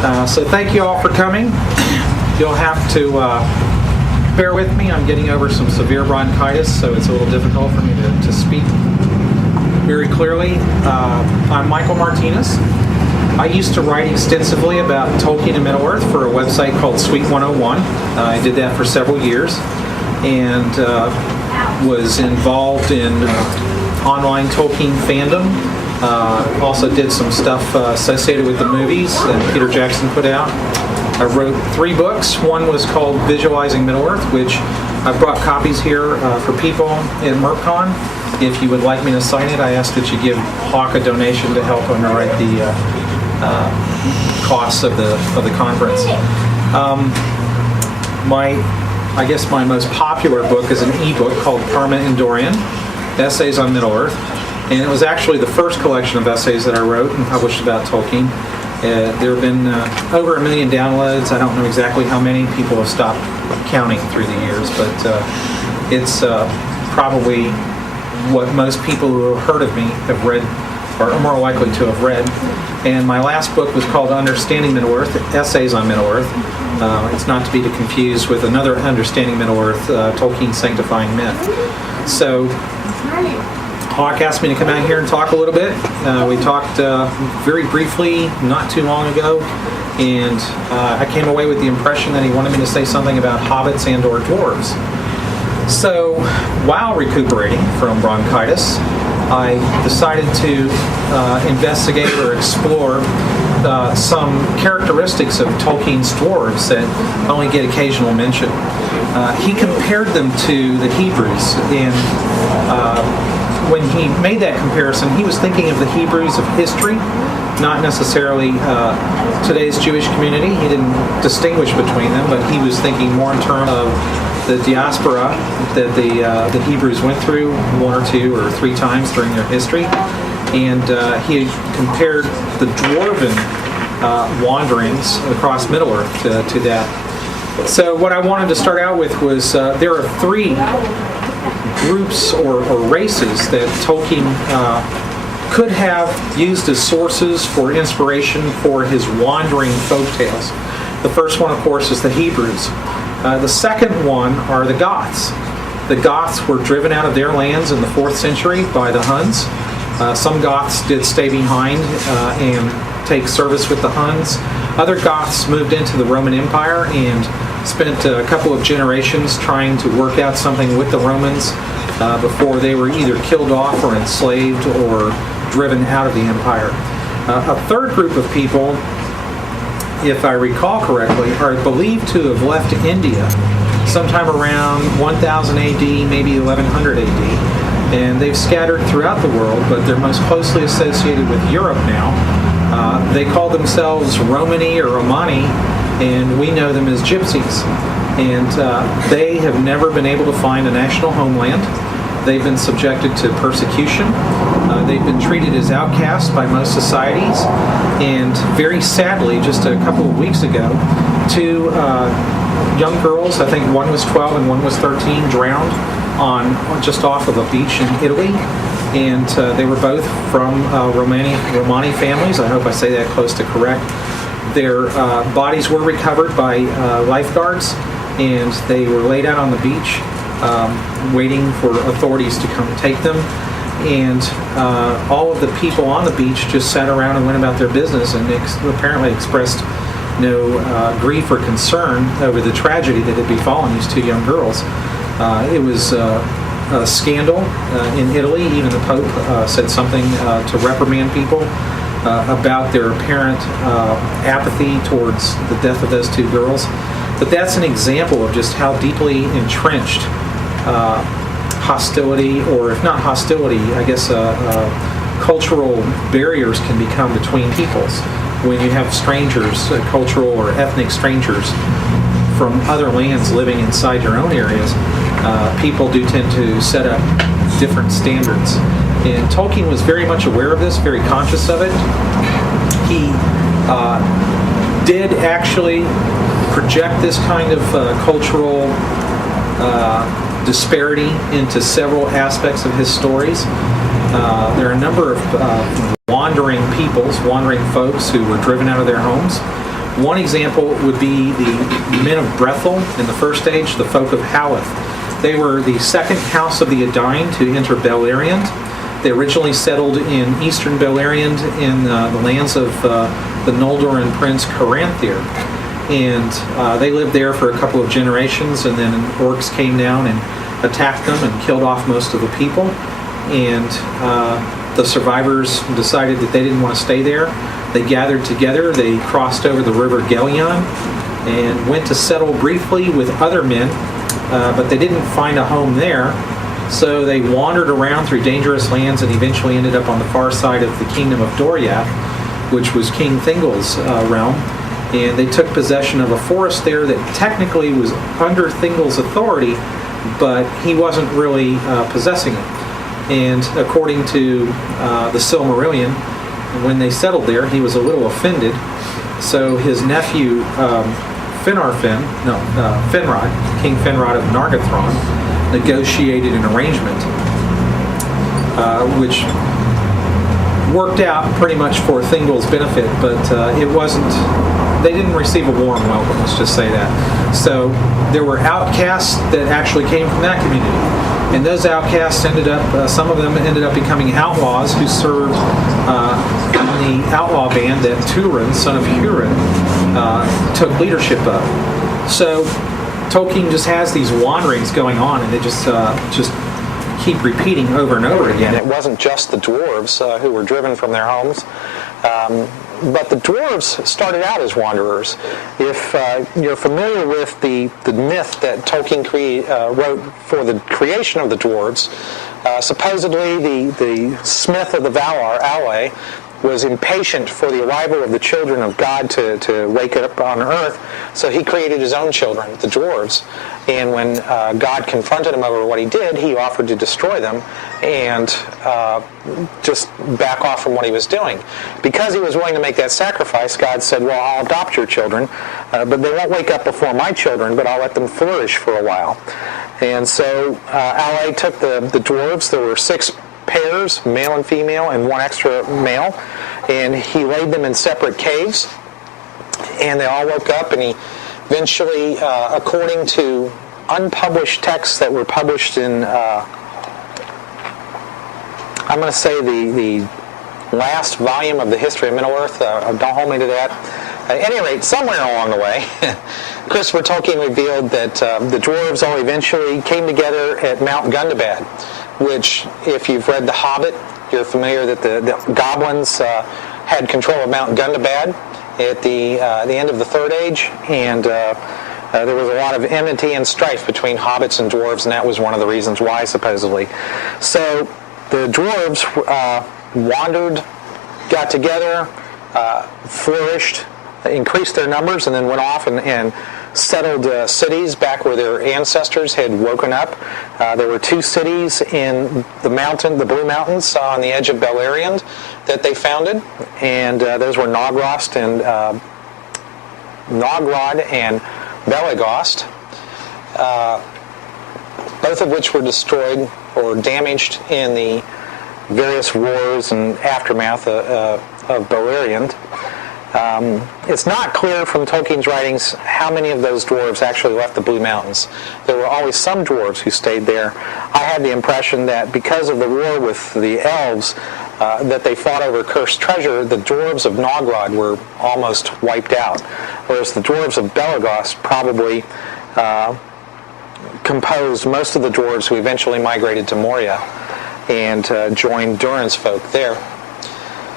So thank you all for coming. You'll have to bear with me. I'm getting over some severe bronchitis, so it's a little difficult for me to speak very clearly. I'm Michael Martinez. I used to write extensively about Tolkien and Middle-earth for a website called Suite 101. I did that for several years and was involved in online Tolkien fandom. Also did some stuff associated with the movies that Peter Jackson put out. I wrote 3 books. One was called Visualizing Middle-earth, which I brought copies here for people at MerpCon. If you would like me to sign it, I ask that you give Hawk a donation to help underwrite the costs of the conference. I guess my most popular book is an e-book called Parma and Dorian, Essays on Middle-earth. And it was actually the first collection of essays that I wrote and published about Tolkien. There have been over 1 million downloads. I don't know exactly how many. People have stopped counting through the years, but it's probably what most people who have heard of me have read, or are more likely to have read. And my last book was called Understanding Middle-earth, Essays on Middle-earth. It's not to be confused with another Understanding Middle-earth, Tolkien Sanctifying Myth. So Hawk asked me to come out here and talk a little bit. We talked very briefly not too long ago, and I came away with the impression that he wanted me to say something about hobbits and or dwarves. So while recuperating from bronchitis, I decided to investigate or explore some characteristics of Tolkien's dwarves that only get occasional mention. He compared them to the Hebrews, and when he made that comparison, he was thinking of the Hebrews of history, not necessarily today's Jewish community. He didn't distinguish between them, but he was thinking more in terms of the diaspora that the Hebrews went through 1 or 2 or 3 times during their history. And he compared the dwarven wanderings across Middle-earth to that. So what I wanted to start out with was there are 3 groups or races that Tolkien could have used as sources for inspiration for his wandering folk tales. The first one, of course, is the Hebrews. The second one are the Goths. The Goths were driven out of their lands in the 4th century by the Huns. Some Goths did stay behind and take service with the Huns. Other Goths moved into the Roman Empire and spent a couple of generations trying to work out something with the Romans before they were either killed off or enslaved or driven out of the empire. A third group of people, if I recall correctly, are believed to have left India sometime around 1000 AD, maybe 1100 AD. And they've scattered throughout the world, but they're most closely associated with Europe now. They call themselves Romani or Romani, and we know them as gypsies. And they have never been able to find a national homeland. They've been subjected to persecution. They've been treated as outcasts by most societies. And very sadly, just a couple of weeks ago, 2 young girls, I think one was 12 and one was 13, drowned just off of a beach in Italy. And they were both from Romani families. I hope I say that close to correct. Their bodies were recovered by lifeguards, and they were laid out on the beach waiting for authorities to come take them. And all of the people on the beach just sat around and went about their business and apparently expressed no grief or concern over the tragedy that had befallen these 2 young girls. It was a scandal in Italy. Even the Pope said something to reprimand people about their apparent apathy towards the death of those 2 girls. But that's an example of just how deeply entrenched hostility, or if not hostility, I guess cultural barriers can become between peoples when you have strangers, cultural or ethnic strangers from other lands living inside your own areas. People do tend to set up different standards. And Tolkien was very much aware of this, very conscious of it. He did actually project this kind of cultural disparity into several aspects of his stories. There are a number of wandering peoples, wandering folks who were driven out of their homes, One example would be the men of Brethel in the first age, the folk of Haleth. They were the second house of the Edain to enter Beleriand. They originally settled in eastern Beleriand in the lands of the Noldoran prince Caranthir. And they lived there for a couple of generations, and then orcs came down and attacked them and killed off most of the people. And the survivors decided that they didn't want to stay there. They gathered together, they crossed over the river Gelion, and went to settle briefly with other men, but they didn't find a home there. So they wandered around through dangerous lands and eventually ended up on the far side of the kingdom of Doriath, which was King Thingol's realm. And they took possession of a forest there that technically was under Thingol's authority, but he wasn't really possessing it. And according to the Silmarillion, when they settled there, he was a little offended. So his nephew, Finrod, King Finrod of Nargothrond, negotiated an arrangement which worked out pretty much for Thingol's benefit, but they didn't receive a warm welcome, let's just say that. So there were outcasts that actually came from that community. And those outcasts some of them ended up becoming outlaws who served in the outlaw band that Turin, son of Hurin, took leadership of. So Tolkien just has these wanderings going on, and they just keep repeating over and over again. It wasn't just the dwarves who were driven from their homes, but the dwarves started out as wanderers. If you're familiar with the myth that Tolkien wrote for the creation of the dwarves, supposedly the smith of the Valar, Alwe, was impatient for the arrival of the children of God to wake up on earth, so he created his own children, the dwarves. And when God confronted him over what he did, he offered to destroy them and just back off from what he was doing. Because he was willing to make that sacrifice, God said, well, I'll adopt your children, but they won't wake up before my children, but I'll let them flourish for a while. And so Alwe took the dwarves. There were 6 pairs, male and female, and 1 extra male, and he laid them in separate caves, and they all woke up, and he eventually, according to unpublished texts that were published in, I'm going to say the last volume of the History of Middle-earth, don't hold me to that. At any rate, somewhere along the way, Christopher Tolkien revealed that the dwarves all eventually came together at Mount Gundabad, which, if you've read The Hobbit, you're familiar that the goblins had control of Mount Gundabad at the end of the Third Age, and there was a lot of enmity and strife between hobbits and dwarves, and that was one of the reasons why, supposedly. So the dwarves wandered, got together, flourished, increased their numbers, and then went off and settled cities back where their ancestors had woken up. There were 2 cities in the Blue Mountains on the edge of Beleriand that they founded, and those were Nogrod and Belegost, both of which were destroyed or damaged in the various wars and aftermath of Beleriand. It's not clear from Tolkien's writings how many of those dwarves actually left the Blue Mountains. There were always some dwarves who stayed there. I had the impression that because of the war with the elves that they fought over cursed treasure, the dwarves of Nogrod were almost wiped out, whereas the dwarves of Belegost probably composed most of the dwarves who eventually migrated to Moria and joined Durin's folk there.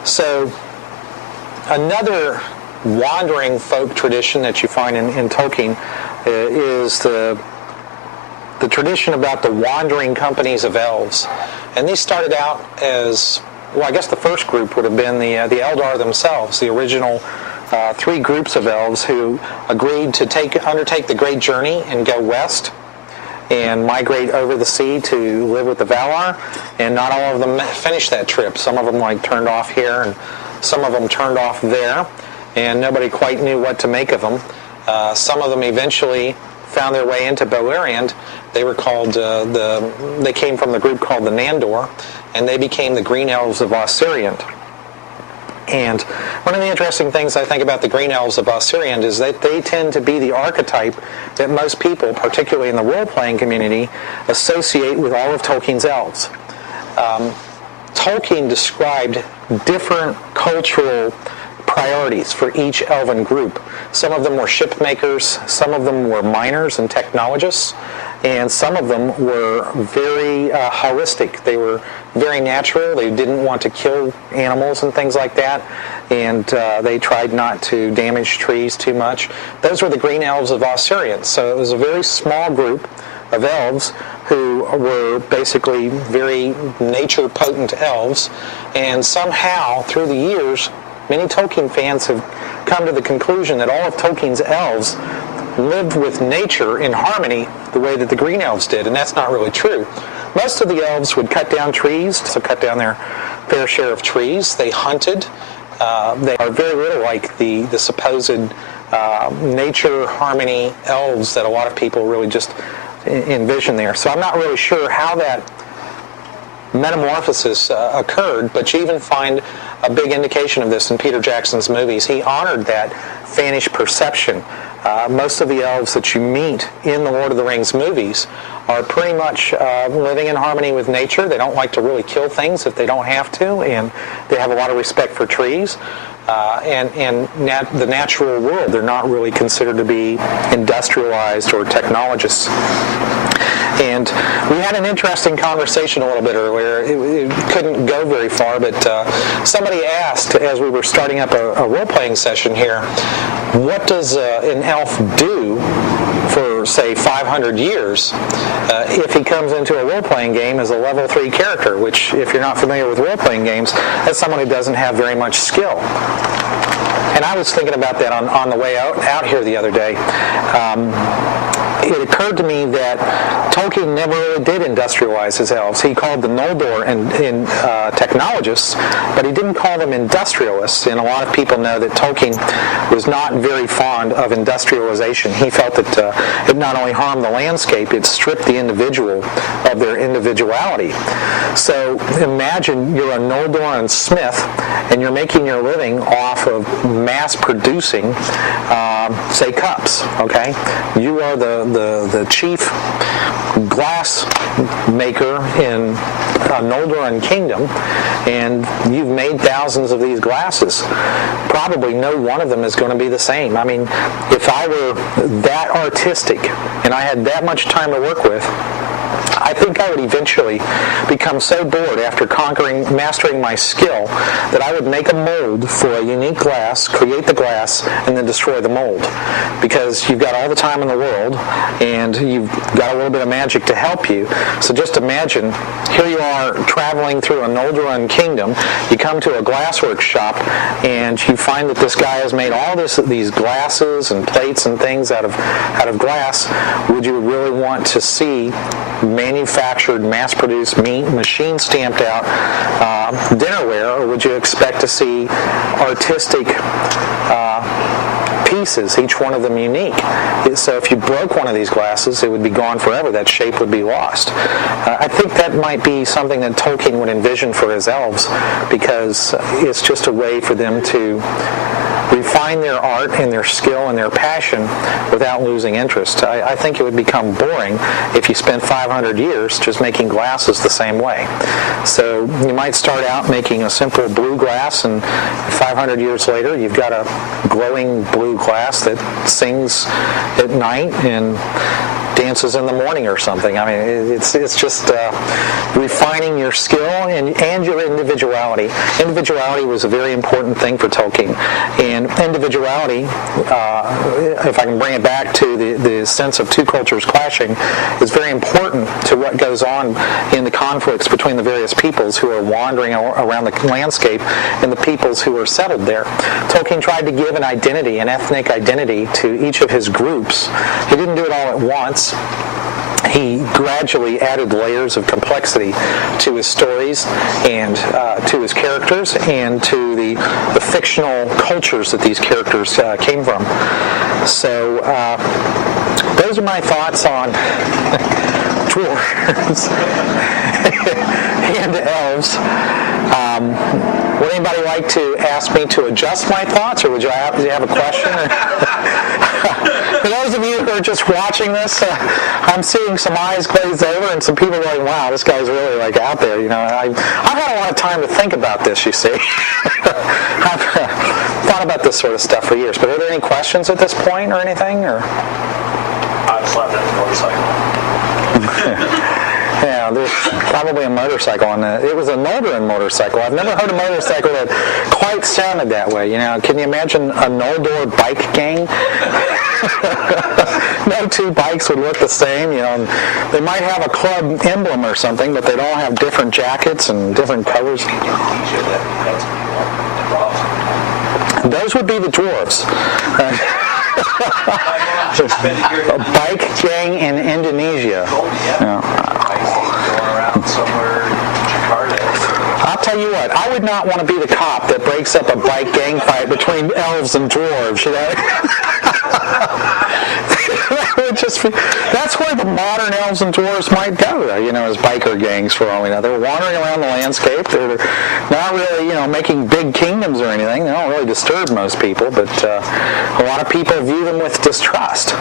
So another wandering folk tradition that you find in Tolkien is the tradition about the wandering companies of elves. And these started out as, well, I guess the first group would have been the Eldar themselves, the original 3 groups of elves who agreed to undertake the great journey and go west and migrate over the sea to live with the Valar. And not all of them finished that trip. Some of them turned off here, and some of them turned off there, and nobody quite knew what to make of them. Some of them eventually found their way into Beleriand. They were called, they came from the group called the Nandor, and they became the Green Elves of Osiriant. And one of the interesting things I think about the green elves of Osirian is that they tend to be the archetype that most people, particularly in the role-playing community, associate with all of Tolkien's elves. Tolkien described different cultural priorities for each elven group. Some of them were ship makers, some of them were miners and technologists, and some of them were very holistic. They were very natural. They didn't want to kill animals and things like that, and they tried not to damage trees too much. Those were the green elves of Osirian. So it was a very small group of elves who were basically very nature-potent elves, and somehow, through the years, many Tolkien fans have come to the conclusion that all of Tolkien's elves lived with nature in harmony the way that the green elves did, and that's not really true. Most of the elves would cut down trees, so cut down their fair share of trees. They hunted. They are very little like the supposed nature harmony elves that a lot of people really just envision there. So I'm not really sure how that metamorphosis occurred, but you even find a big indication of this in Peter Jackson's movies. He honored that Fanish perception. Most of the elves that you meet in the Lord of the Rings movies are pretty much living in harmony with nature. They don't like to really kill things if they don't have to, and they have a lot of respect for trees. The natural world, they're not really considered to be industrialized or technologists. And we had an interesting conversation a little bit earlier. It couldn't go very far, but somebody asked as we were starting up a role-playing session here, what does an elf do for, say, 500 years if he comes into a role-playing game as a level 3 character, which, if you're not familiar with role-playing games, that's someone who doesn't have very much skill. And I was thinking about that on the way out here the other day. It occurred to me that Tolkien never really did industrialize his elves. He called the Noldor and technologists, but he didn't call them industrialists. And a lot of people know that Tolkien was not very fond of industrialization. He felt that it not only harmed the landscape, it stripped the individual of their individuality. So imagine you're a Noldoran smith, and you're making your living off of mass-producing, say, cups. Okay, you are the chief glass maker in a Noldoran kingdom, and you've made thousands of these glasses. Probably no one of them is going to be the same. I mean, if I were that artistic and I had that much time to work with, I think I would eventually become so bored after mastering my skill that I would make a mold for a unique glass, create the glass, and then destroy the mold. Because you've got all the time in the world, and you've got a little bit of magic to help you. So just imagine, here you are traveling through a Noldoran kingdom, you come to a glassworks shop, and you find that this guy has made all these glasses and plates and things out of glass. Would you really want to see manufactured, mass-produced, machine-stamped out dinnerware, or would you expect to see artistic pieces, each one of them unique? So if you broke one of these glasses, it would be gone forever. That shape would be lost. I think that might be something that Tolkien would envision for his elves, because it's just a way for them to refine their art and their skill and their passion without losing interest. I think it would become boring if you spent 500 years just making glasses the same way. So you might start out making a simple blue glass, and 500 years later you've got a glowing blue glass that sings at night and dances in the morning or something. I mean, it's just refining your skill and your individuality. Individuality was a very important thing for Tolkien. And individuality, if I can bring it back to the sense of two cultures clashing, is very important to what goes on in the conflicts between the various peoples who are wandering around the landscape and the peoples who are settled there. Tolkien tried to give an identity, an ethnic identity, to each of his groups. He didn't do it all at once. He gradually added layers of complexity to his stories and to his characters and to the fictional cultures that these characters came from. So those are my thoughts on dwarves and elves. Would anybody like to ask me to adjust my thoughts, or do you have a question? For those of you who are just watching this, I'm seeing some eyes glazed over and some people going, wow, this guy's really like out there. I've had a lot of time to think about this, you see. I've thought about this sort of stuff for years. But are there any questions at this point or anything? Or? I just love that motorcycle. Yeah, there's probably a motorcycle on that. It was a Noldor motorcycle. I've never heard a motorcycle that quite sounded that way. Can you imagine a Noldor bike gang? No two bikes would look the same. They might have a club emblem or something, but they'd all have different jackets and different colors. Those would be the dwarves. A bike gang in Indonesia. I'll tell you what, I would not want to be the cop that breaks up a bike gang fight between elves and dwarves, That's where the modern elves and dwarves might go, as biker gangs for all we know. They're wandering around the landscape. They're not really, making big kingdoms or anything. They don't really disturb most people, but a lot of people view them with distrust.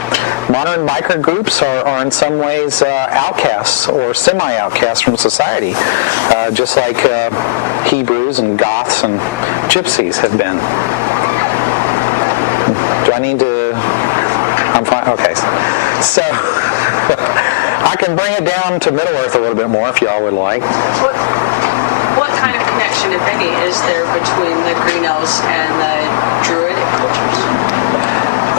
Modern biker groups are in some ways outcasts or semi-outcasts from society, just like Hebrews and Goths and Gypsies have been. Do I need to... I'm fine. Okay. So I can bring it down to Middle-earth a little bit more if y'all would like. What kind of connection, if any, is there between the Green Elves and the Druidic cultures?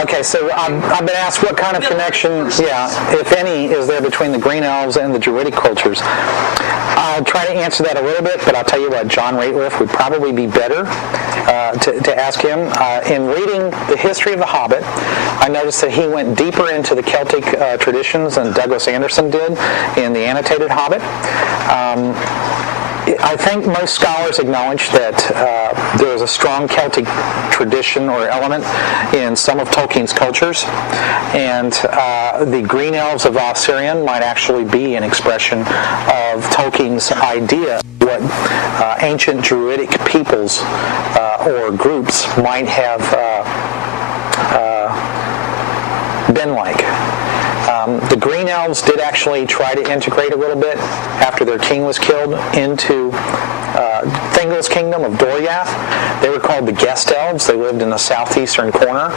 Okay, so I've been asked what kind of connection, if any, is there between the Green Elves and the Druidic cultures. I'll try to answer that a little bit, but I'll tell you what, John Rateliff would probably be better to ask him. In reading the history of The Hobbit, I noticed that he went deeper into the Celtic traditions than Douglas Anderson did in the annotated Hobbit. I think most scholars acknowledge that there is a strong Celtic tradition or element in some of Tolkien's cultures, and the Green Elves of Osirian might actually be an expression of Tolkien's idea of what ancient Druidic peoples or groups might have been like. The Green Elves did actually try to integrate a little bit after their king was killed into Thingol's kingdom of Doriath. They were called the Guest Elves. They lived in the southeastern corner.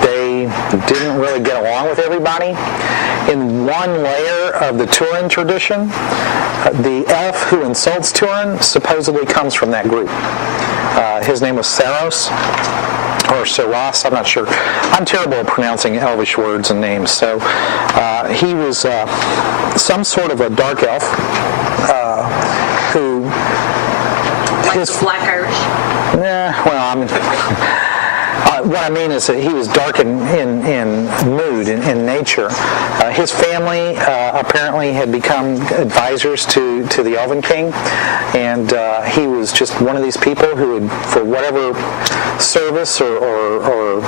They didn't really get along with everybody. In one layer of the Turin tradition, the elf who insults Turin supposedly comes from that group. His name was Saros. Or Saras, I'm not sure. I'm terrible at pronouncing Elvish words and names. So he was some sort of a dark elf who... Like Black Irish? What I mean is that he was dark in mood, in nature. His family apparently had become advisors to the Elven King, and he was just one of these people who had, for whatever service or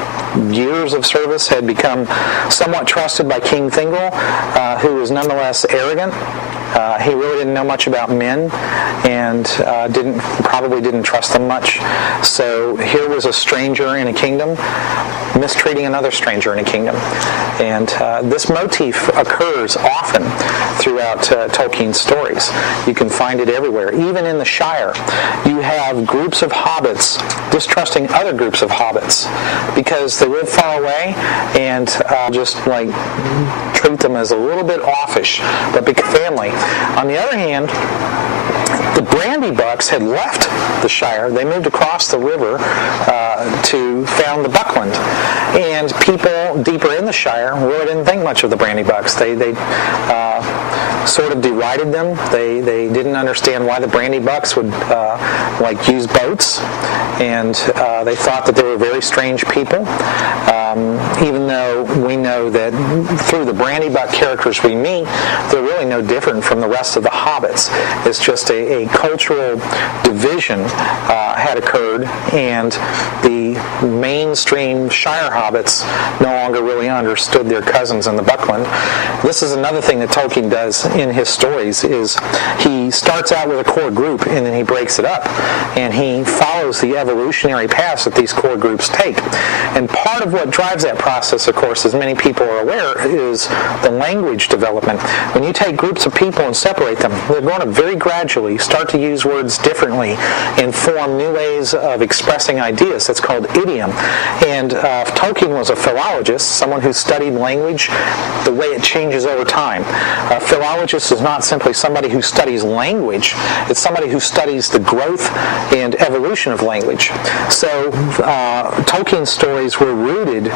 years of service, had become somewhat trusted by King Thingol, who was nonetheless arrogant. He really didn't know much about men, and probably didn't trust them much. So here was a stranger in a kingdom mistreating another stranger in a kingdom. And this motif occurs often throughout Tolkien's stories. You can find it everywhere. Even in the Shire, you have groups of hobbits distrusting other groups of hobbits because they live far away and just like treat them as a little bit offish, but big family. On the other hand, the Brandybucks had left the Shire. They moved across the river to found the Buckland. And people deeper in the Shire really didn't think much of the Brandybucks. They sort of derided them. They didn't understand why the Brandybucks would use boats. And they thought that they were very strange people. even though we know that through the Brandy Buck characters we meet, they're really no different from the rest of the hobbits. It's just a cultural division had occurred, and the mainstream Shire hobbits no longer really understood their cousins in the Buckland. This is another thing that Tolkien does in his stories, is he starts out with a core group and then he breaks it up, and he follows the evolutionary paths that these core groups take. And part of what drives that process, of course, as many people are aware, is the language development. When you take groups of people and separate them, they're going to very gradually start to use words differently and form new ways of expressing ideas. That's called idiom. And Tolkien was a philologist, someone who studied language, the way it changes over time. A philologist is not simply somebody who studies language, it's somebody who studies the growth and evolution of language. So Tolkien's stories were rooted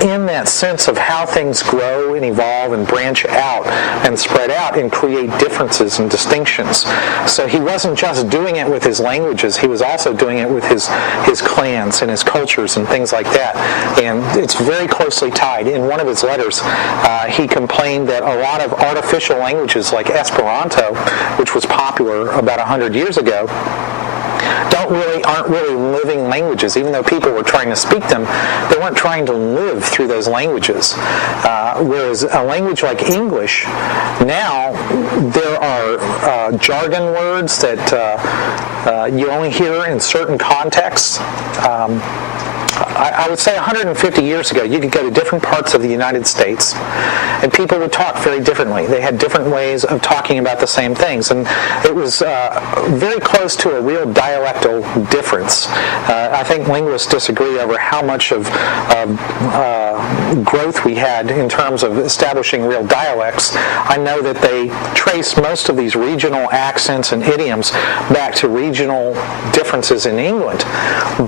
in that sense of how things grow and evolve and branch out and spread out and create differences and distinctions. So he wasn't just doing it with his languages, he was also doing it with his clans and his cultures and things like that. And it's very closely tied. In one of his letters, he complained that a lot of artificial languages like Esperanto, which was popular about 100 years ago, aren't really living languages. Even though people were trying to speak them, they weren't trying to live through those languages. Whereas a language like English, now there are jargon words that you only hear in certain contexts. I would say 150 years ago, you could go to different parts of the United States, and people would talk very differently. They had different ways of talking about the same things, and it was very close to a real dialectal difference. I think linguists disagree over how much of growth we had in terms of establishing real dialects. I know that they trace most of these regional accents and idioms back to regional differences in England.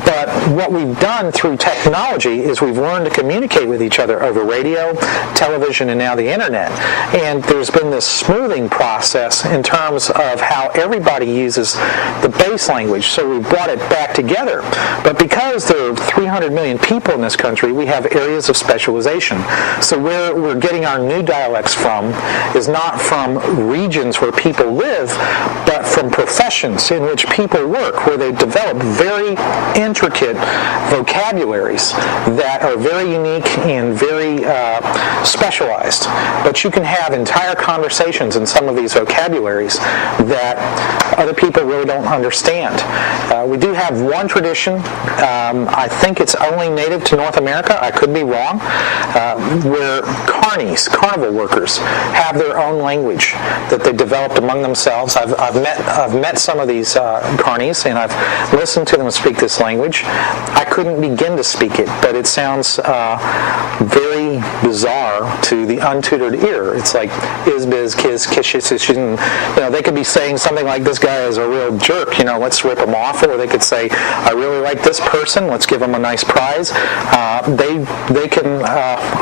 But what we've done through technology is we've learned to communicate with each other over radio, television, and now the internet. And there's been this smoothing process in terms of how everybody uses the base language. So we've brought it back together. But because there are 300 million people in this country, we have areas of specialization. So where we're getting our new dialects from is not from regions where people live, but from professions in which people work, where they develop very intricate vocabularies that are very unique and very specialized. But you can have entire conversations in some of these vocabularies that other people really don't understand. We do have one tradition, I think it's only native to North America, I could be wrong, where carnies, carnival workers, have their own language that they developed among themselves. I've met some of these carnies, and I've listened to them speak this language. I couldn't begin to speak it, but it sounds very bizarre to the untutored ear. It's like is-biz, kiss, kish, you know, they could be saying something like, this guy is a real jerk, you know, let's rip him off. Or they could say, I really like this person, let's give him a nice prize. They can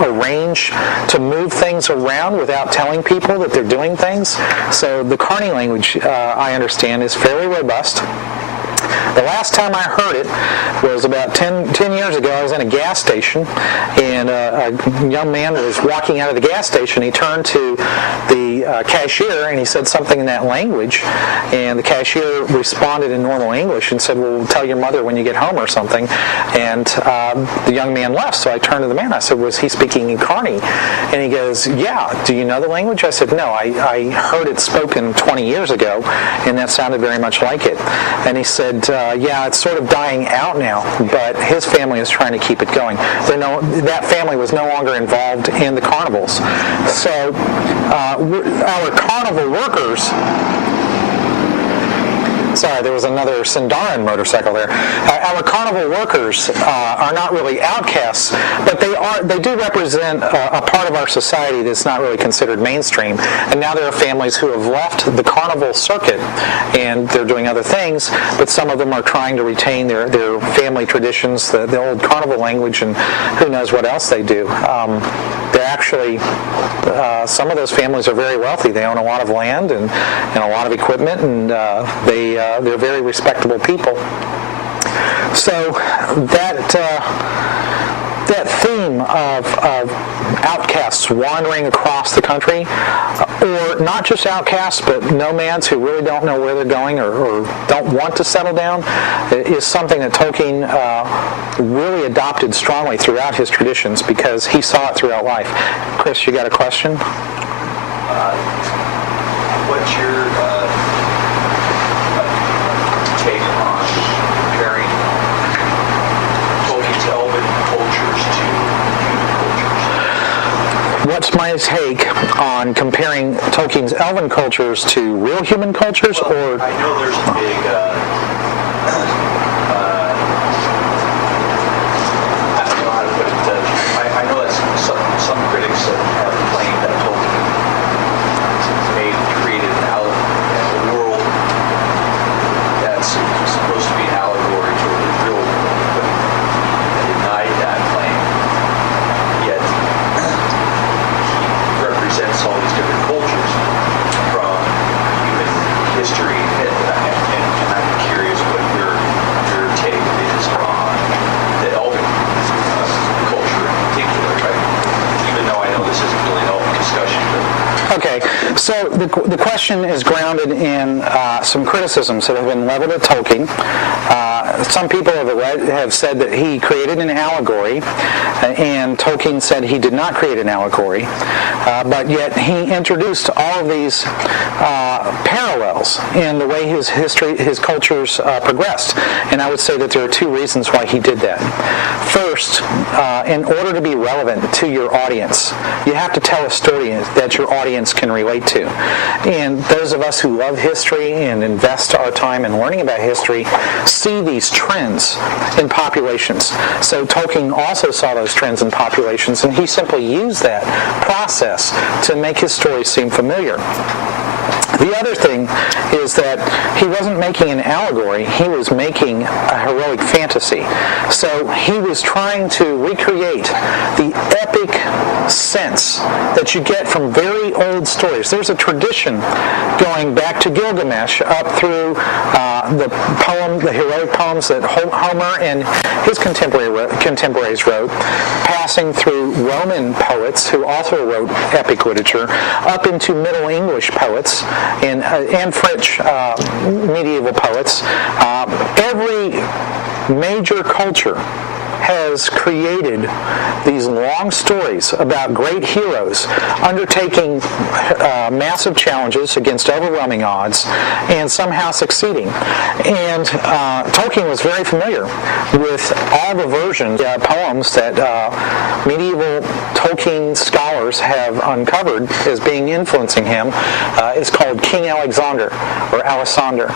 arrange to move things around without telling people that they're doing things. So the Carney language, I understand, is fairly robust. The last time I heard it was about 10 years ago. I was in a gas station, and a young man was walking out of the gas station. He turned to the cashier, and he said something in that language, and the cashier responded in normal English and said, well, tell your mother when you get home or something. And the young man left, so I turned to the man. I said, was he speaking in Carney? And he goes, yeah, do you know the language? I said, no, I heard it spoken 20 years ago, and that sounded very much like it. And he said, yeah, it's sort of dying out now, but his family is trying to keep it going. That family was no longer involved in the carnivals. So our carnival workers... Sorry, there was another Sindarin motorcycle there. Our carnival workers are not really outcasts, but they do represent a part of our society that's not really considered mainstream. And now there are families who have left the carnival circuit, and they're doing other things, but some of them are trying to retain their family traditions, the old carnival language, and who knows what else they do. They're actually, some of those families are very wealthy. They own a lot of land and a lot of equipment, and they're very respectable people. So that that theme of outcasts wandering across the country, or not just outcasts, but nomads who really don't know where they're going or don't want to settle down, is something that Tolkien really adopted strongly throughout his traditions because he saw it throughout life. Chris, you got a question? What's your take on comparing Tolkien's elven cultures to human cultures? What's my take on comparing Tolkien's elven cultures to real human cultures? Or I know there's a big I don't know how to put it. I know that some critics have claimed that Tolkien created a world that's supposed to be an allegory to a real world, but denied that claim. Yet he represents all these different cultures from human history, and I'm curious what your take is on the elven culture in particular, right? Even though I know this isn't really an elven discussion, but okay, so the question is grounded in some criticisms that have been leveled at Tolkien. Some people have said that he created an allegory, and Tolkien said he did not create an allegory, but yet he introduced all of these parallels in the way his cultures progressed. And I would say that there are two reasons why he did that. First, in order to be relevant to your audience, you have to tell a story that your audience can relate to. And those of us who love history and invest our time in learning about history see these trends in populations. So Tolkien also saw those trends in populations, and he simply used that process to make his story seem familiar. The other thing is that he wasn't making an allegory, he was making a heroic fantasy. So he was trying to recreate the epic sense that you get from very old stories. There's a tradition going back to Gilgamesh up through the heroic poems that Homer and his contemporaries wrote, passing through Roman poets who also wrote epic literature, up into Middle English poets and French medieval poets. Every major culture has created these long stories about great heroes undertaking massive challenges against overwhelming odds and somehow succeeding. And Tolkien was very familiar with all the versions of poems that medieval Tolkien scholars have uncovered as being influencing him. It's called King Alexander, or Alessander.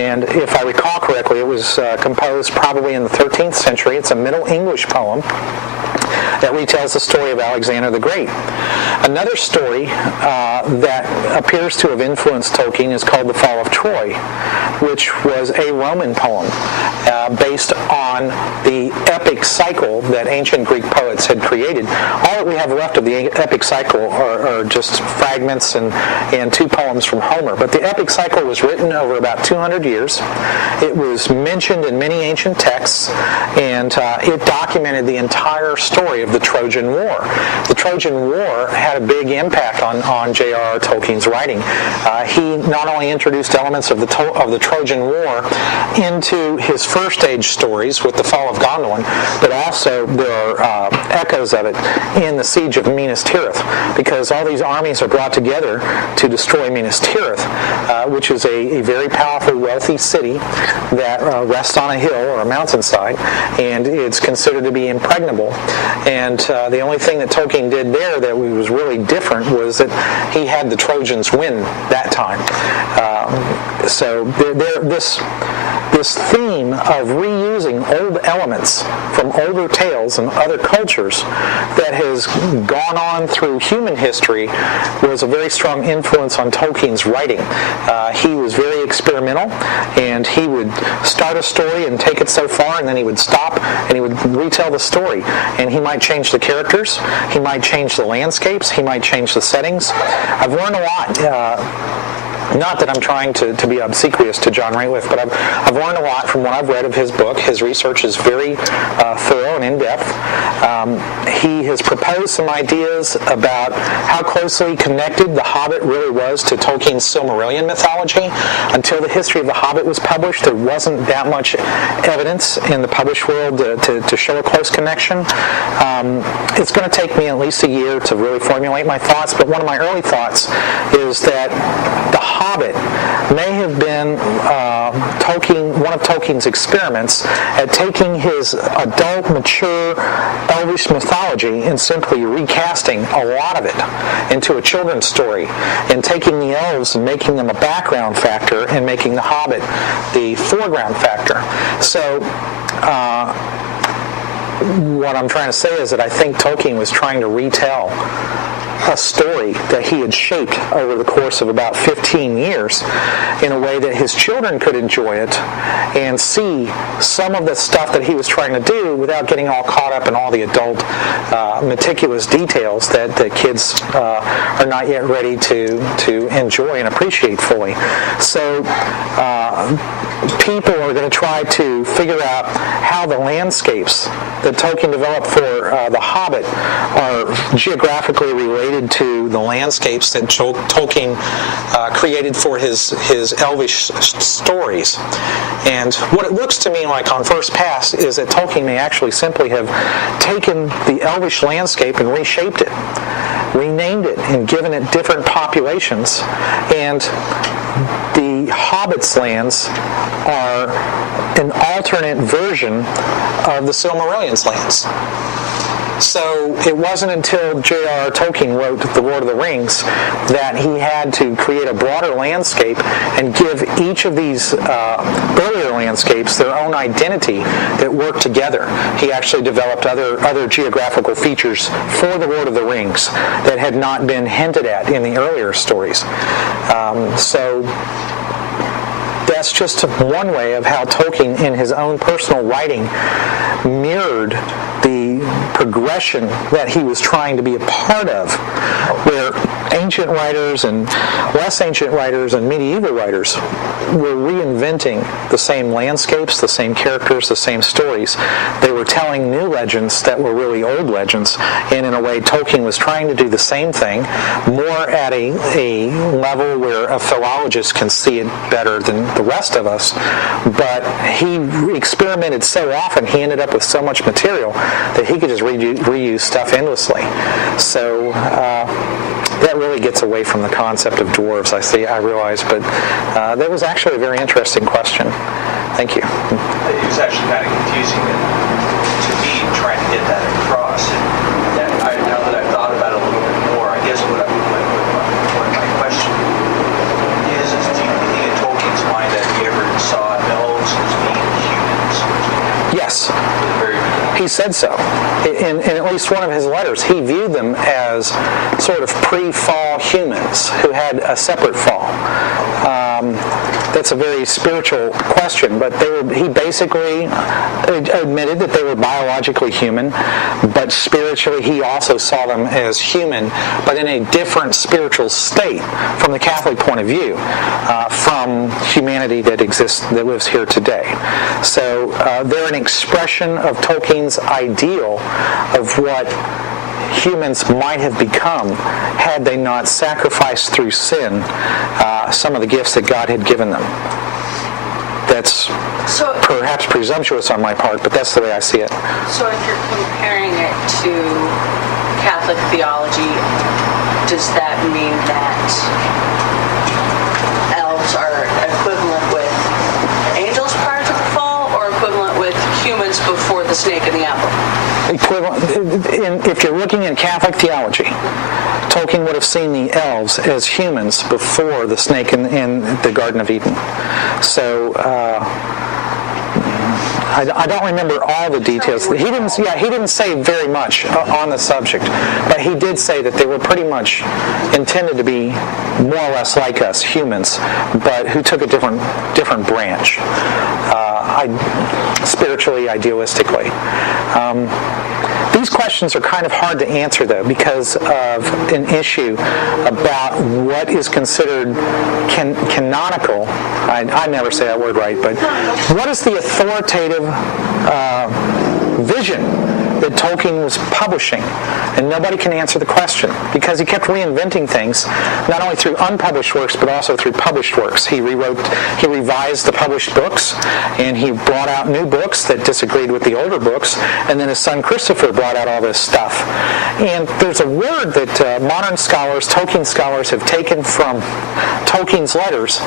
And if I recall correctly, it was composed probably in the 13th century. It's a Middle English poem that retells the story of Alexander the Great. Another story that appears to have influenced Tolkien is called The Fall of Troy, which was a Roman poem based on the epic cycle that ancient Greek poets had created. All that we have left of the epic cycle are just fragments and two poems from Homer. But the epic cycle was written over about 200 years. It was mentioned in many ancient texts, and it documented the entire story of the Trojan War. The Trojan War had a big impact on J.R.R. Tolkien's writing. He not only introduced elements of the Trojan War into his first age stories with the fall of Gondolin, but also there are echoes of it in the siege of Minas Tirith, because all these armies are brought together to destroy Minas Tirith, which is a very powerful, wealthy city that rests on a hill or a mountainside, and it's considered to be impregnable. And the only thing that Tolkien did there that was really different was that he had the Trojans win that time. So this theme of reusing old elements from older tales and other cultures that has gone on through human history was a very strong influence on Tolkien's writing. He was very experimental, and he would start a story and take it so far, and then he would stop and he would retell the story. And he might change the characters, he might change the landscapes, he might change the settings. I've learned a lot Not that I'm trying to be obsequious to John Rateliff, but I've learned a lot from what I've read of his book. His research is very thorough and in-depth. He has proposed some ideas about how closely connected The Hobbit really was to Tolkien's Silmarillion mythology. Until the history of The Hobbit was published, there wasn't that much evidence in the published world to show a close connection. It's going to take me at least a year to really formulate my thoughts, but one of my early thoughts is that The Hobbit may have been one of Tolkien's experiments at taking his adult, mature, elvish mythology and simply recasting a lot of it into a children's story, and taking the elves and making them a background factor and making the Hobbit the foreground factor. So what I'm trying to say is that I think Tolkien was trying to retell a story that he had shaped over the course of about 15 years in a way that his children could enjoy it and see some of the stuff that he was trying to do without getting all caught up in all the adult meticulous details that the kids are not yet ready to enjoy and appreciate fully. So people are going to try to figure out how the landscapes that Tolkien developed for The Hobbit are geographically related to the landscapes that Tolkien created for his elvish stories. And what it looks to me like on first pass is that Tolkien may actually simply have taken the elvish landscape and reshaped it, renamed it, and given it different populations. And the Hobbit's lands are an alternate version of the Silmarillion's lands. So it wasn't until J.R.R. Tolkien wrote The Lord of the Rings that he had to create a broader landscape and give each of these earlier landscapes their own identity that worked together. He actually developed other geographical features for The Lord of the Rings that had not been hinted at in the earlier stories. So that's just one way of how Tolkien, in his own personal writing, mirrored the progression that he was trying to be a part of, where ancient writers and less ancient writers and medieval writers were reinventing the same landscapes, the same characters, the same stories. They were telling new legends that were really old legends, and in a way Tolkien was trying to do the same thing, more at a level where a philologist can see it better than the rest of us. But he experimented so often, he ended up with so much material that he could just reuse stuff endlessly. So that really gets away from the concept of dwarves, I realize, but that was actually a very interesting question. Thank you. It was actually kind of confusing to me trying to get that across. And now that I've thought about it a little bit more, I guess what my question is do you think in Tolkien's mind that he ever saw elves as being humans? Yes. Very He said so. In at least one of his letters, he viewed them as sort of pre-fall humans who had a separate fall. That's a very spiritual question, but he basically admitted that they were biologically human, but spiritually he also saw them as human, but in a different spiritual state from the Catholic point of view, from humanity that lives here today. So they're an expression of Tolkien's ideal of what humans might have become had they not sacrificed through sin some of the gifts that God had given them. That's perhaps presumptuous on my part, but that's the way I see it. So if you're comparing it to Catholic theology, does that mean that elves are equivalent with angels prior to the fall, or equivalent with humans before the snake and the apple? If you're looking at Catholic theology, Tolkien would have seen the elves as humans before the snake in the Garden of Eden. So I don't remember all the details. He didn't say very much on the subject, but he did say that they were pretty much intended to be more or less like us, humans, but who took a different branch, spiritually, idealistically. These questions questions are kind of hard to answer, though, because of an issue about what is considered canonical. I never say that word right, but what is the authoritative vision that Tolkien was publishing? And nobody can answer the question because he kept reinventing things, not only through unpublished works, but also through published works. He revised the published books, and he brought out new books that disagreed with the older books, and then his son Christopher brought out all this stuff. And there's a word that modern scholars, Tolkien scholars, have taken from Tolkien's letters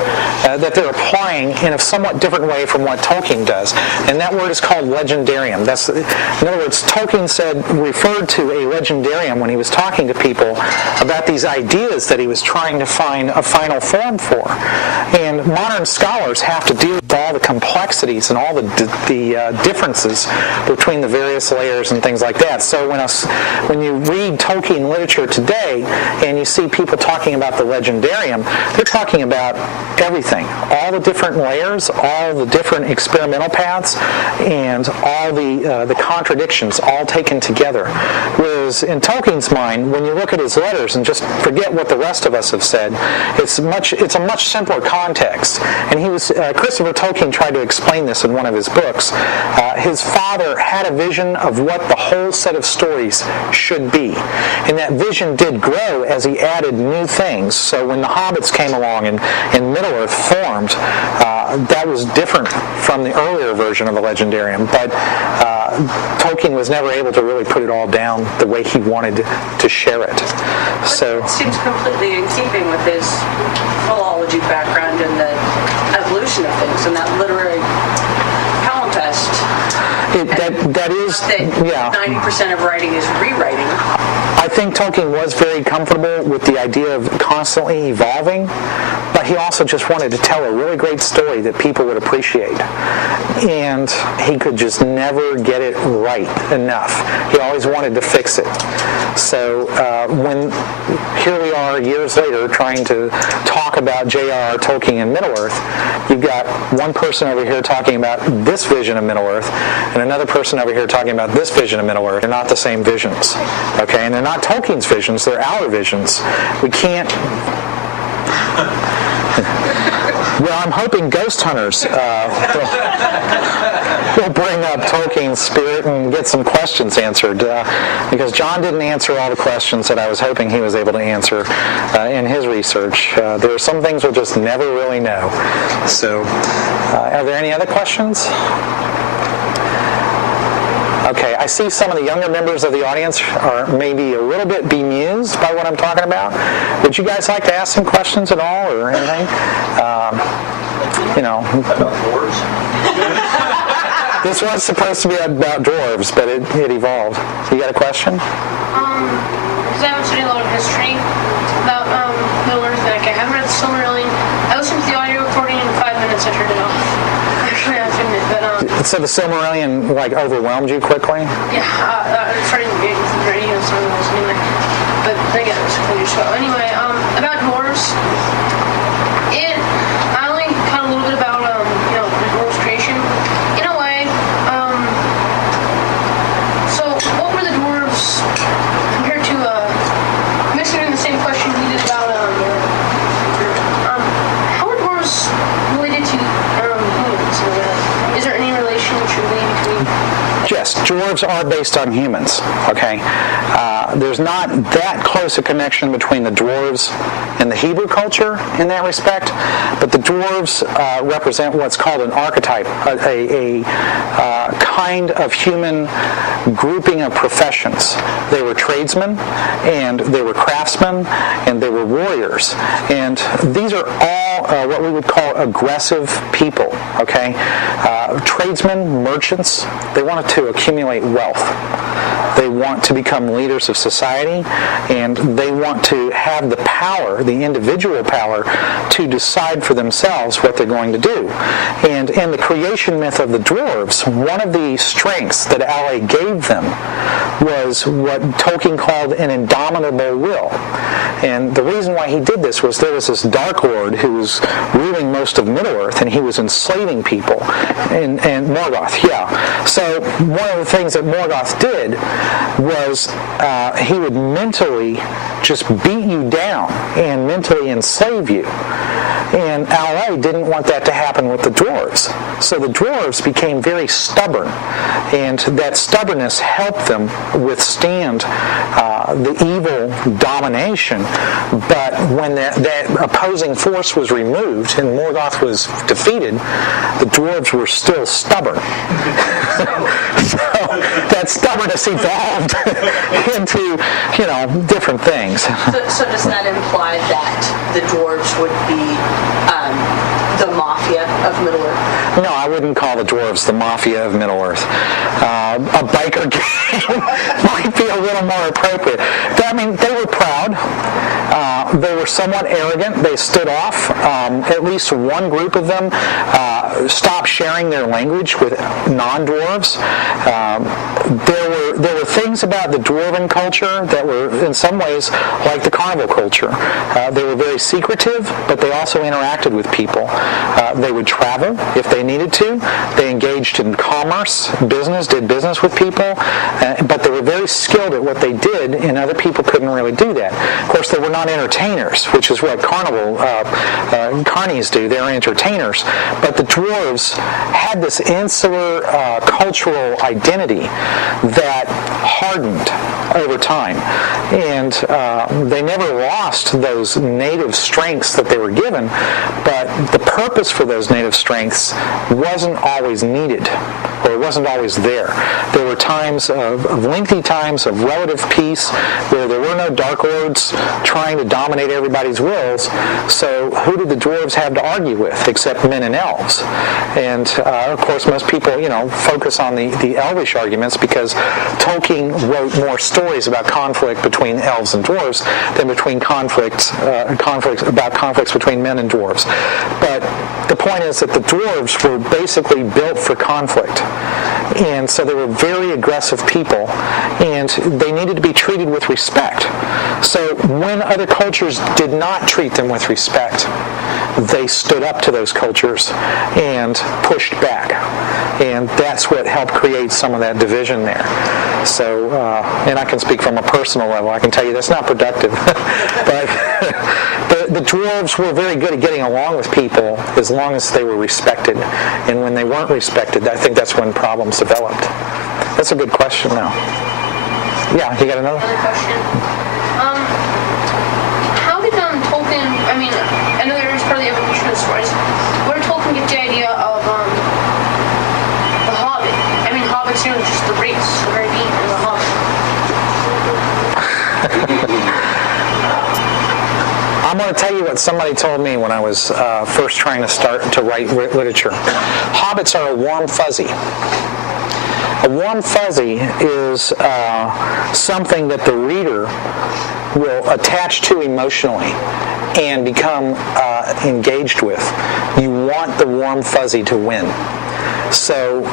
that they're applying in a somewhat different way from what Tolkien does, and that word is called legendarium. In other words, Tolkien referred to a legendarium when he was talking to people about these ideas that he was trying to find a final form for. And modern scholars have to deal with all the complexities and all the differences between the various layers and things like that. So when you read Tolkien literature today and you see people talking about the legendarium, they're talking about everything, all the different layers, all the different experimental paths, and all the contradictions all taken together. Whereas in Tolkien's mind, when you look at his letters and just forget what the rest of us have said, it's a much simpler context. And Christopher Tolkien tried to explain this in one of his books. His father had a vision of what the whole set of stories should be. And that vision did grow as he added new things. So when the Hobbits came along and Middle-earth formed, that was different from the earlier version of the Legendarium. But Tolkien was never able to really put it all down the way he wanted to share it. So it seems completely in keeping with his philology background and the evolution of things and that literary palimpsest. That is, yeah. 90% of writing is rewriting. I think Tolkien was very comfortable with the idea of constantly evolving, but he also just wanted to tell a really great story that people would appreciate. And he could just never get it right enough. He always wanted to fix it. So when here we are years later trying to talk about J.R.R. Tolkien and Middle-earth, you've got one person over here talking about this vision of Middle-earth and another person over here talking about this vision of Middle-earth. They're not the same visions. Okay, and they're not Tolkien's visions, they're our visions. We can't... Well, I'm hoping Ghost Hunters will bring up Tolkien's spirit and get some questions answered, because John didn't answer all the questions that I was hoping he was able to answer in his research. There are some things we'll just never really know. So, are there any other questions? Okay, I see some of the younger members of the audience are maybe a little bit bemused by what I'm talking about. Would you guys like to ask some questions at all or anything? About dwarves? This was supposed to be about dwarves, but it evolved. You got a question? Because I haven't studied a lot of history about Middle-earth, I haven't read the Silmarillion. I listened to the audio recording in 5 minutes, I turned it off. Actually, I have to admit, but So the Silmarillion overwhelmed you quickly? yeah, I started getting some radio and some of those anyway. But again, it was a couple years ago. Anyway, about dwarves, I only caught a little bit about the dwarves' creation. In a way, so what were the dwarves compared to basically the same question we did about how are dwarves related to humans? Is there any relation truly between? Yes, dwarves are based on humans, okay? There's not that close a connection between the dwarves and the Hebrew culture in that respect, but the dwarves represent what's called an archetype, a kind of human grouping of professions. They were tradesmen, and they were craftsmen, and they were warriors. And these are all what we would call aggressive people, okay? Tradesmen, merchants, they wanted to accumulate wealth. They want to become leaders of society, and they want to have the power, the individual power, to decide for themselves what they're going to do. And in the creation myth of the dwarves, one of the strengths that Ale gave them was what Tolkien called an indomitable will. And the reason why he did this was there was this Dark Lord who was ruling most of Middle-earth, and he was enslaving people. And Morgoth, yeah. So one of the things that Morgoth did was he would mentally just beat you down and mentally enslave you. And LA didn't want that to happen with the dwarves. So the dwarves became very stubborn, and that stubbornness helped them withstand the evil domination. But when that opposing force was removed and Morgoth was defeated, the dwarves were still stubborn. So that stubbornness evolved into, different things. So does that imply that the dwarves would be the mafia of Middle-earth? No, I wouldn't call the dwarves the mafia of Middle-earth. A biker gang might be a little more appropriate. I mean, they were proud. They were somewhat arrogant. They stood off. At least one group of them stopped sharing their language with non-dwarves. There were things about the dwarven culture that were in some ways like the carnival culture. They were very secretive, but they also interacted with people. They would travel if they needed to. They engaged in commerce, did business with people, but they were very skilled at what they did, and other people couldn't really do that. Of course, they were not entertainers, which is what carnies do. They're entertainers. But the dwarves had this insular cultural identity that hardened over time, and they never lost those native strengths that they were given, but the purpose for those native strengths wasn't always needed, or it wasn't always there. There were times of lengthy times of relative peace where there were no Dark Lords trying to dominate everybody's wills, so who did the dwarves have to argue with except men and elves? And of course most people focus on the elvish arguments because Tolkien wrote more stories about conflict between elves and dwarves than between conflicts between men and dwarves. But the point is that the dwarves were basically built for conflict. And so they were very aggressive people, and they needed to be treated with respect. So when other cultures did not treat them with respect, they stood up to those cultures and pushed back. And that's what helped create some of that division there. So, and I can speak from a personal level. I can tell you that's not productive. But the dwarves were very good at getting along with people as long as they were respected. And when they weren't respected, I think that's when problems developed. That's a good question now. Yeah, you got another? Another question. How did Tolkien, I know there was part of the evolution of stories, where did Tolkien get the idea of the Hobbit? Hobbits, just the race, the very being of the Hobbit. I'm going to tell you what somebody told me when I was first trying to start to write literature. Hobbits are a warm fuzzy. A warm fuzzy is something that the reader will attach to emotionally and become engaged with. You want the warm fuzzy to win. So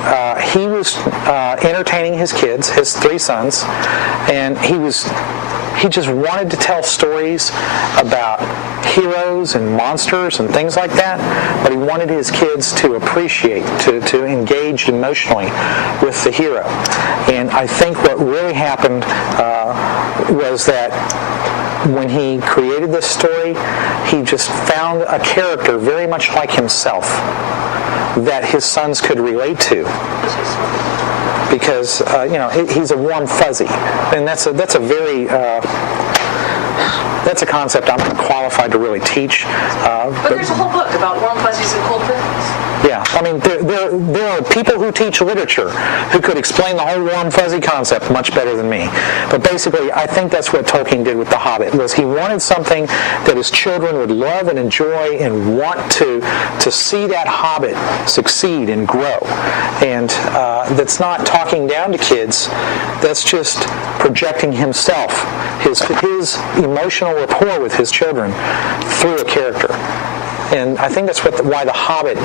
he was entertaining his kids, his 3 sons, and he just wanted to tell stories about heroes and monsters and things like that, but he wanted his kids to appreciate, to engage emotionally with the hero. And I think what really happened was that when he created this story, he just found a character very much like himself that his sons could relate to. Because he's a warm fuzzy, and that's a very that's a concept I'm not qualified to really teach. But there's a whole book about warm fuzzies and cold pickles. Yeah, there are people who teach literature who could explain the whole warm fuzzy concept much better than me. But basically, I think that's what Tolkien did with The Hobbit, was he wanted something that his children would love and enjoy and want to see that Hobbit succeed and grow. And that's not talking down to kids, that's just projecting himself, his emotional rapport with his children through a character. And I think that's why The Hobbit,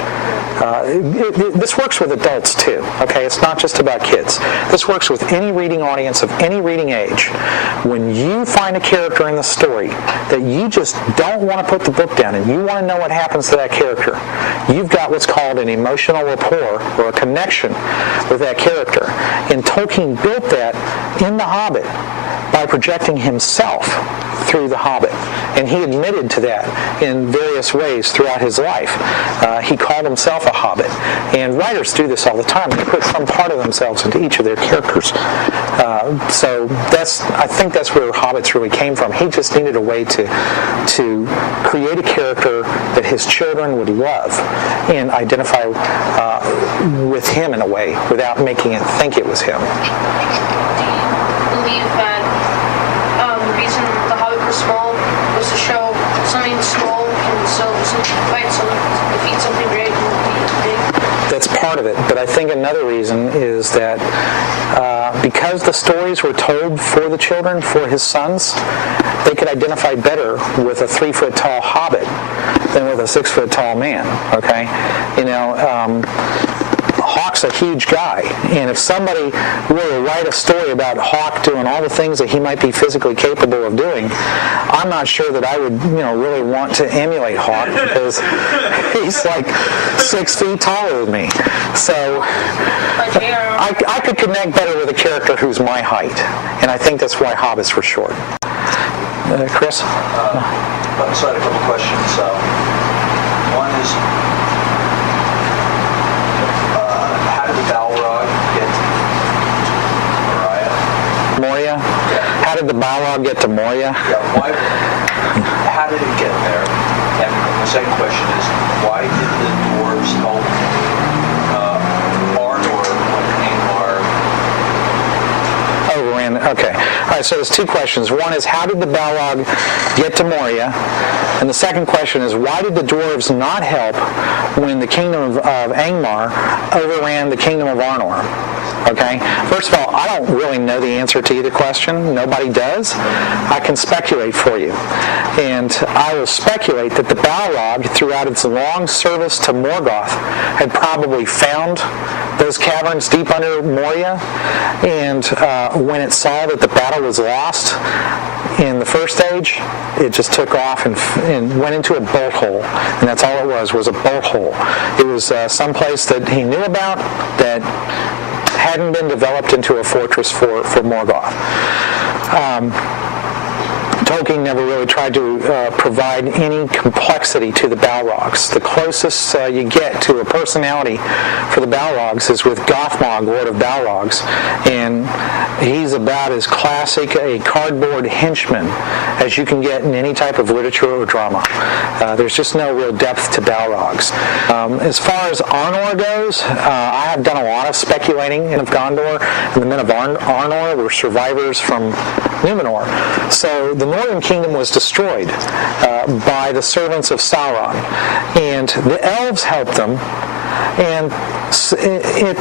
this works with adults too, okay? It's not just about kids. This works with any reading audience of any reading age. When you find a character in the story that you just don't want to put the book down and you want to know what happens to that character, you've got what's called an emotional rapport or a connection with that character. And Tolkien built that in The Hobbit by projecting himself through The Hobbit. And he admitted to that in various ways throughout his life. He called himself a hobbit. And writers do this all the time. They put some part of themselves into each of their characters. So I think that's where hobbits really came from. He just needed a way to create a character that his children would love and identify with him in a way without making it think it was him. Do you believe that the reason The Hobbit was small was to show something small can still fight something, defeat something great and be big? That's part of it, but I think another reason is that because the stories were told for the children, for his sons, they could identify better with a 3-foot-tall hobbit than with a 6-foot-tall man, okay? You know, Hawk's a huge guy, and if somebody were to write a story about Hawk doing all the things that he might be physically capable of doing, I'm not sure that I would, really want to emulate Hawk because he's like 6 feet taller than me. So I could connect better with a character who's my height, and I think that's why hobbits were short. Chris? So I had a couple questions. One is, how did the Balrog get to Moria? Moria? Yeah. How did the Balrog get to Moria? Yeah, how did it get there? And the second question is, why did the dwarves help Arnor when Angmar... Overran. Okay. All right, so there's two questions. One is, how did the Balrog get to Moria? And the second question is, why did the dwarves not help when the kingdom of Angmar overran the kingdom of Arnor? Okay? First of all, I don't really know the answer to either question. Nobody does. I can speculate for you. And I will speculate that the Balrog, throughout its long service to Morgoth, had probably found those caverns deep under Moria. And when it saw that the battle was lost in the first age, it just took off and went into a bolt hole. And that's all it was a bolt hole. It was someplace that he knew about that hadn't been developed into a fortress for Morgoth. Tolkien never really tried to provide any complexity to the Balrogs. The closest you get to a personality for the Balrogs is with Gothmog, Lord of Balrogs, and he's about as classic a cardboard henchman as you can get in any type of literature or drama. There's just no real depth to Balrogs. As far as Arnor goes, I have done a lot of speculating in Gondor, and the men of Arnor were survivors from Numenor. So the Northern Kingdom was destroyed by the servants of Sauron, and the elves helped them. And at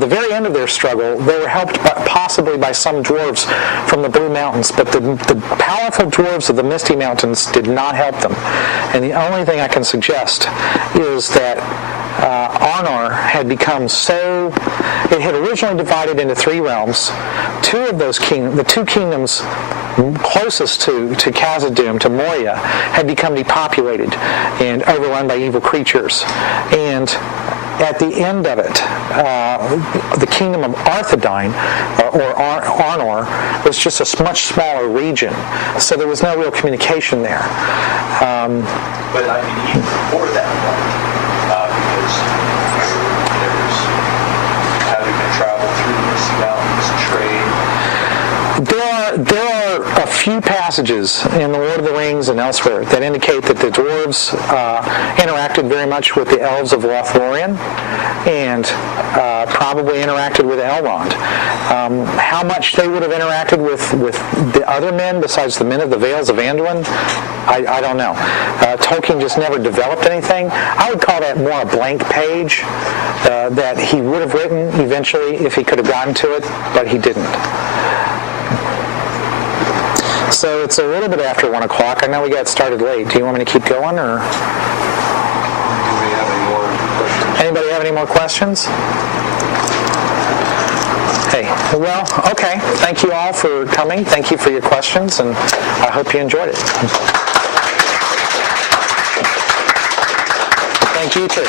the very end of their struggle, they were helped possibly by some dwarves from the Blue Mountains, but the powerful dwarves of the Misty Mountains did not help them. And the only thing I can suggest is that Arnor had become it had originally divided into 3 realms. The two kingdoms closest to Khazad-dûm, to Moria, had become depopulated and overrun by evil creatures. And at the end of it, the kingdom of Arthedain, or Arnor, was just a much smaller region. So there was no real communication there. But I mean, even before that point, because there's having to travel through these mountains, trade. There are a few passages in The Lord of the Rings and elsewhere that indicate that the dwarves interacted very much with the elves of Lothlorien and probably interacted with Elrond. How much they would have interacted with the other men besides the men of the Vales of Anduin, I don't know. Tolkien just never developed anything. I would call that more a blank page that he would have written eventually if he could have gotten to it, but he didn't. So it's a little bit after 1 o'clock. I know we got started late. Do you want me to keep going, or? Anybody have any more questions? Hey, well, okay. Thank you all for coming. Thank you for your questions, and I hope you enjoyed it. Thank you too.